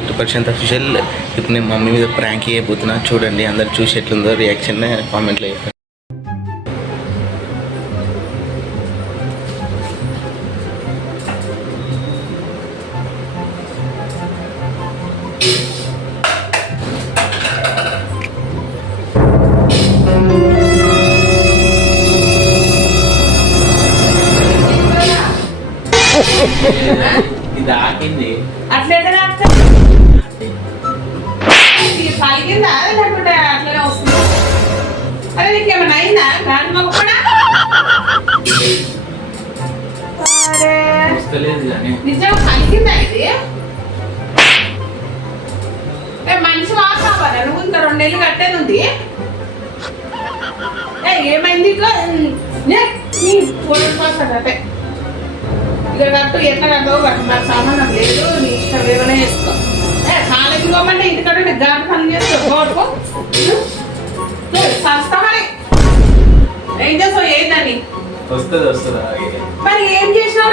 Back to Prashanth official. ఇప్పుడు నేను mummy మీద ప్రాంక్ చేయబోతున్నా, చూడండి. అందరు చూసి ఎట్లుందో రియాక్షన్ కామెంట్లో చెప్పండి. ఇది ఆకింది అట్లయితే పలికిందా లేకుంటే అట్లనే వస్తుంది? అరే నీకేమైనా అయిందా? గాడి మొక్క కూడా నిజంగా పలికిందా ఇది? మనిషి వాక్ కావాలా? నువ్వు ఇంకా 2 నెలలు కట్టేది ఉంది. ఏమైంది? అంటే ఇక కట్టు, ఎట్లా కట్టవు కట్టు, నాకు సంబంధం లేదు. నీ ఇష్టం ఏమైనా చేసుకో. కాలేజీ పోమంటే ఇంటికాడ గాడి పని చేసుకో. సస్తామని ఏం చేస్తావు? ఏందని మరి ఏం చేసినావు?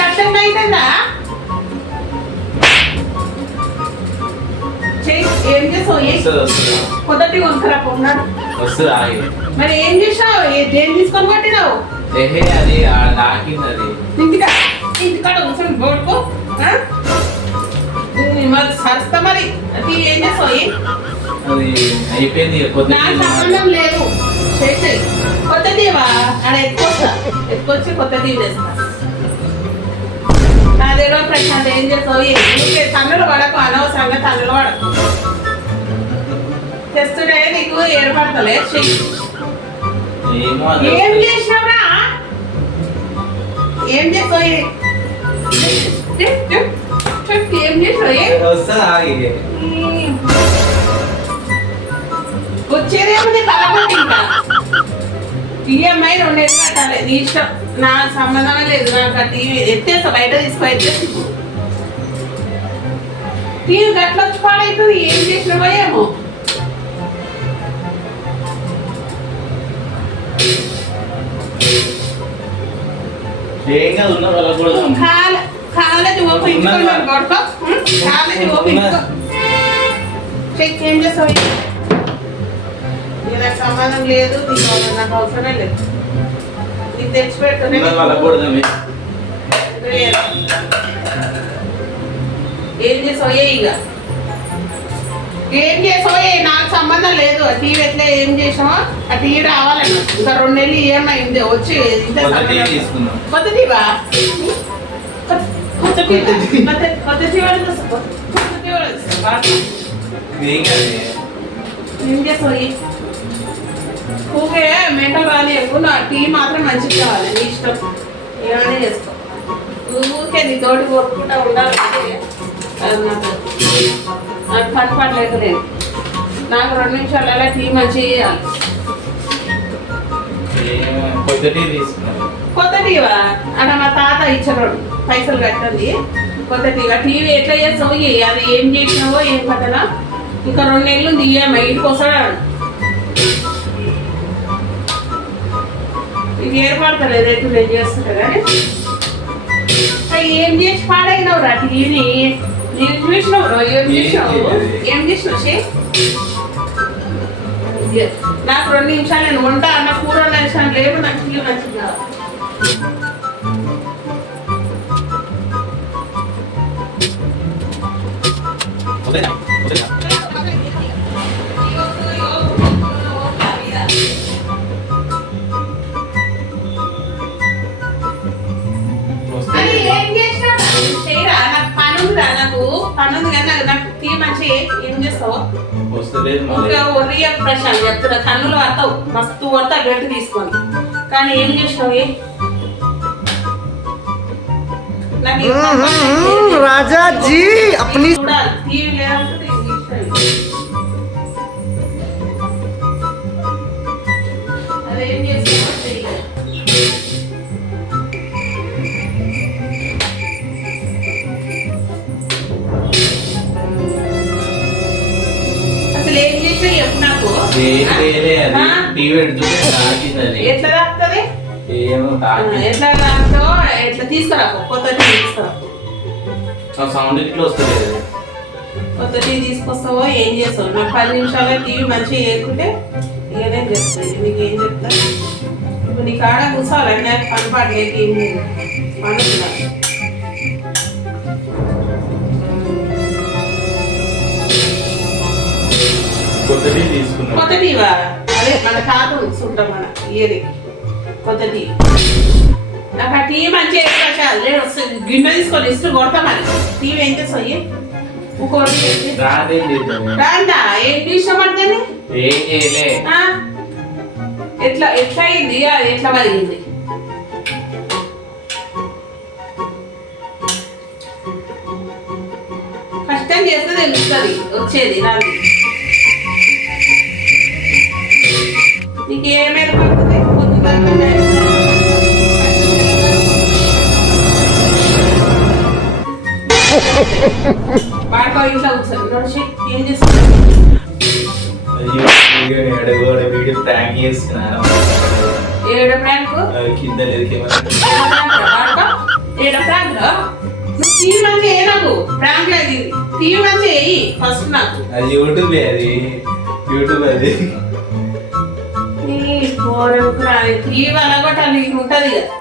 కట్టండి అవుతుందా? ఏం చేస్తావు? కొద్ది వంకరా పొన్నాడు. మరి ఏం చేసావు? దేని తీసుకొని కొట్టినావు? ఇంటికాడ కూర్చొని గోడుకో. మరి సరస్తా మరి ఏం చేస్తావు? నాకు సంబంధం లేదు. కొత్త దీవా ఆడ ఎత్తుకొచ్చి కొత్త దీవి తెస్తా. నాదేడో ప్రశాంత్ ఏం చేస్తావు? తన్నులు పడకు, అనవసరంగా తన్నులు పడకు. తెస్తుంటే నీకు ఏర్పడతలే. ఏం చేసినావురా? ఏం చేస్తావు? ఏం చేస్తావు? వచ్చేదేముంది? కలపండి. ఇంకా ఈఎంఐ 2 నెలలు కట్టాలి. నీ ఇష్టం, నా సంబంధమే లేదు. నాకు ఆ టీవీ ఎత్తేస్తా, బయట తీసుకో. ఎత్తేసి టీవీ గట్ల వచ్చి పాడైతుంది. ఏం చేసినావో ఏమో. కాలేజీ ఓపెన్ కాలేజీ ఓపెన్ ఏం చేస్తావు? నాకు సంబంధం లేదు, నాకు అవసరమే లేదు. నీకు తెచ్చి పెడుతున్నా. ఏం చేసావు? ఇక ఏం చేసావు? నాకు సంబంధం లేదు. ఆ టీవీ ఎట్లా ఏం చేసావో ఆ టీవీ రావాలన్నా. ఇంకా 2 నెలలు ఈఎంఐ ఉంది. వచ్చి కొత్త టీవా? కొత్త టీవీ కొత్త టీవీ ఏం చేసావు? ఊకే మెంటల్ రాని. నా టీ మాత్రం మంచిగా కావాలి. నీ ఇష్టం, ఏమైనా చేసుకో. ఊరికే నీ తోటి కొట్టుకుంటా ఉండాలంటే నాకు పని పడలేదు. నేను నాకు 2 నిమిషాలలో టీ మంచిగా చేయాలి. కొత్త టీవా? అన్న మా తాత ఇచ్చారు, పైసలు కట్టండి. కొత్త టీవీ ఎట్లా చేస్తావు? అది ఏం చేసినావో ఏం కట్టనా? ఇంకా 2 నెలలు ఉంది. ఈఎంఐ ఇంటికి వస్తాడు. ఇది ఏర్పడతలేదు. ఎటు నేను చేస్తుంటా కానీ ఏం చేసి పాడైనవు రా టీవీని? నేను చూసినావు. ఏం చేసినావు? ఏం చేసినావు? నాకు 2 నిమిషాలు నేను వంట అన్న కూర నిమిషాలు లేవు. నాకు టీవీ మంచిగా పనుంది కానీ నాకు టీ మంచి. ఏం చేస్తావు? ప్రశాంత్ చెప్తున్నా, కన్నులు పడతావు, మస్తు పడతావు గట్టి తీసుకొని. కానీ ఏం చేసినావు? రాజాజీ చూడాలి టీవీ లేదంటే అదేం చేస్తావు? ఎట్లా తాకుతుంది? ఎట్లా తాకుతావు? ఎట్లా తీసుకురా? కొత్త తీసుకురా. సౌండ్ ఇట్లా వస్తుంది. కొత్త టీవీ తీసుకొస్తావో ఏం చేస్తావు? నాకు 10 నిమిషాల్లో టీవీ మంచిగా వేసుకుంటే ఇక నేను చెప్తాను. నీకు ఏం చెప్తా? ఇప్పుడు నీ కాడ కూర్చోవాలి నాకు పని పాటలేదు ఏం లేదు అనుకున్నా. కొత్త టీవీ తీసుకున్నాం. కొత్త టీవా? అదే మన తాత కూర్చుంటాం మన ఇయర్ కొత్త టీవీ. నాకు ఆ టీవీ మంచిగా వేసుకోవాలి. నేను గిన్నె తీసుకొని ఇస్తూ కొడతా మరి. టీవీ అయితే సొయ్యి రాందా ఏంటి ఇష్టపడుతుంది? ఎట్లా ఎట్లా అయింది? అది ఎట్లా పదిగింది? కష్టం చేస్తే తెలుస్తుంది వచ్చేది రాదు. నీకేమైనా పడుతుంది బాగా ఇంట్లో కూర్చొని నడిచి ఏం చేస్తున్నావు? వీడియో ప్రాంక్ చేస్తున్నాను. ఏడ ప్రాంక్ కింద లేదు ఏడ ప్రాంక్ టీవీ మంచిగా ఏ నాకు ప్రాంక్ లేదు. టీవీ మంచిగా వేయి ఫస్ట్ నాకు. అది యూట్యూబ్ అది యూట్యూబ్ అది టీవీ అలాగొట్టాలి ఉంటుంది కదా.